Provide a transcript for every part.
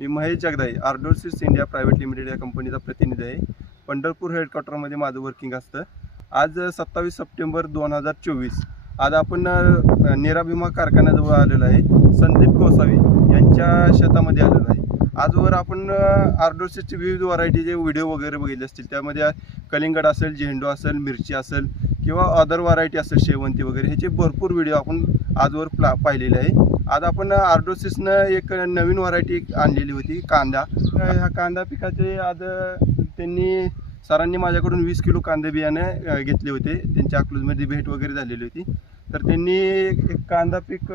मी Mahesh Jagdai Ardosis India private limited या कंपनीचा प्रतिनिधी आहे. पंढरपूर हेडक्वार्टरमध्ये माझं वर्किंग असतं. आज सत्तावीस सप्टेंबर दोन हजार चोवीस आज आपण नेरा भीमा कारखान्याजवळ आलेलो आहे. संदीप गोसावी यांच्या शेतामध्ये आलेलो आहे. आजवर आपण आर्डोसिसचे विविध व्हरायटीचे व्हिडिओ वगैरे बघितले असतील. त्यामध्ये कलिंगड असेल झेंडू असेल मिरची असेल किंवा अदर व्हरायटी असेल शेवंती वगैरे ह्याचे भरपूर व्हिडिओ आपण आजवर प्ला पाहिलेले आहे. आज आपण आर्डोसिसनं एक नवीन व्हरायटी आणलेली होती कांदा. ह्या कांदा पिकाचे आज त्यांनी सरांनी माझ्याकडून वीस किलो कांदे बियाणे घेतले होते. त्यांच्या अकलूजमध्ये भेट वगैरे झालेली होती. तर त्यांनी एक कांदा पीक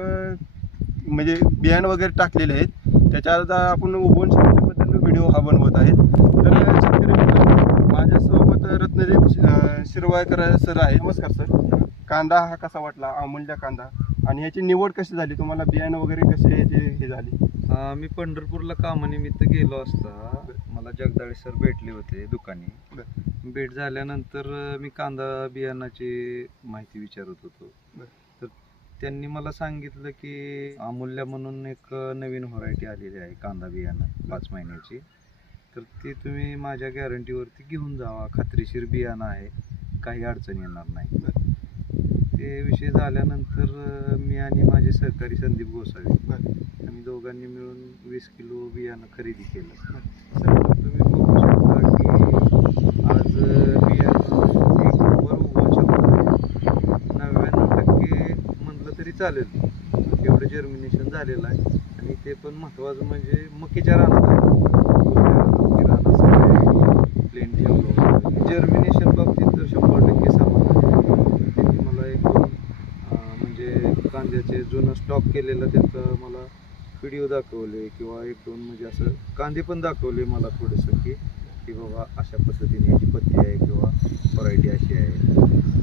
म्हणजे बियाणं वगैरे टाकलेले आहेत. त्याच्यात आपण उगवण क्षमतेबद्दल व्हिडिओ हा बनवत आहेत. तर शेतकरी माझ्यासोबत रत्नदेव अ, शिरवाळकर सर आहे. नमस्कार सर. कांदा हा कसा वाटला? अमूल्य कांदा. आणि ह्याची निवड कशी झाली? तुम्हाला बियाणं वगैरे कसे ह्याचे हे झाली? अं, मी पंढरपूरला कामानिमित्त गेलो असता. मला जगदाळे सर भेटले होते दुकानी. भेट झाल्यानंतर अं, मी कांदा बियाणाची माहिती विचारत होतो. बर. तर त्यांनी मला सांगितलं की अमूल्य म्हणून एक नवीन व्हरायटी आलेली आहे कांदा बियाणं पाच महिन्याची. तर ती तुम्ही माझ्या गॅरंटीवरती घेऊन जावा. खात्रीशीर बियाणं आहे. काही अडचण येणार नाही. ते विषय झाल्यानंतर मी आणि माझे सहकारी संदीप गोसावी आम्ही दोघांनी मिळून वीस किलो बियाणं खरेदी केलं. तुम्ही बघू शकता की आज बियाणं एक नंबर उगवू शकतो नव्याण्णव टक्के म्हटलं तरी चालेल. एवढं जर्मिनेशन झालेलं आहे. आणि ते पण महत्त्वाचं म्हणजे मकीच्या रानात आहे. प्लेन ठेवलं जर्मिनेशन बाबतीत तर शंभर टक्के समाधान आहे त्यांनी मला एक दोन अं, म्हणजे कांद्याचे जुनं स्टॉक केलेलं त्याचं मला व्हिडिओ दाखवले किंवा एक दोन म्हणजे असं कांदे पण दाखवले मला थोडंसं की की बाबा अशा पद्धतीने याची पत्ती आहे किंवा व्हरायटी अशी आहे.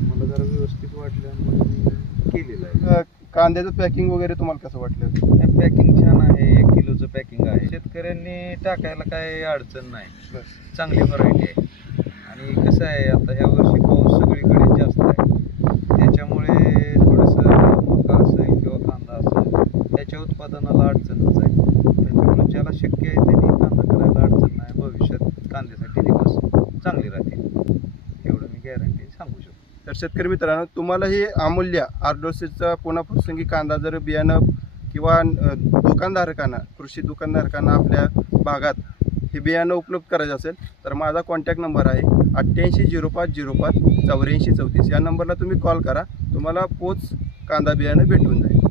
मला जरा व्यवस्थित वाटल्यामुळे मी केलेलं आहे. कांद्याचं पॅकिंग वगैरे तुम्हाला कसं वाटलं? पॅकिंग छान आहे एक किलोचं पॅकिंग आहे. शेतकऱ्यांनी टाकायला काय अडचण नाही. चांगली व्हरायटी आहे. आणि कसं आहे आता ह्या वर्षी पाऊस सगळीकडे जास्त आहे त्याच्यामुळे थोडंसं मका असेल किंवा कांदा असेल त्याच्या उत्पादनाला अडचणच आहे त्याच्यामुळे ज्याला शक्य आहे त्यांनी कांदा करायला अडचण नाही भविष्यात कांद्यासाठी दिवस चांगली राहतील एवढं मी गॅरंटी सांगू शकतो. तर शेतकरी मित्रांनो तुम्हाला हे अमूल्य आर्डोसिसचा पुन्हा प्रसंगी कांदा जर बियाणं किंवा दुकानधारकांना कृषी दुकानधारकांना आपल्या भागात हे बियाणं उपलब्ध करायचं असेल तर माझा कॉन्टॅक्ट नंबर आहे अठ्ठ्याऐंशी झिरो पाच झिरो पाच चौऱ्याऐंशी चौतीस. या नंबरला तुम्ही कॉल करा तुम्हाला पोच कांदा बियाणं भेटून जाईल.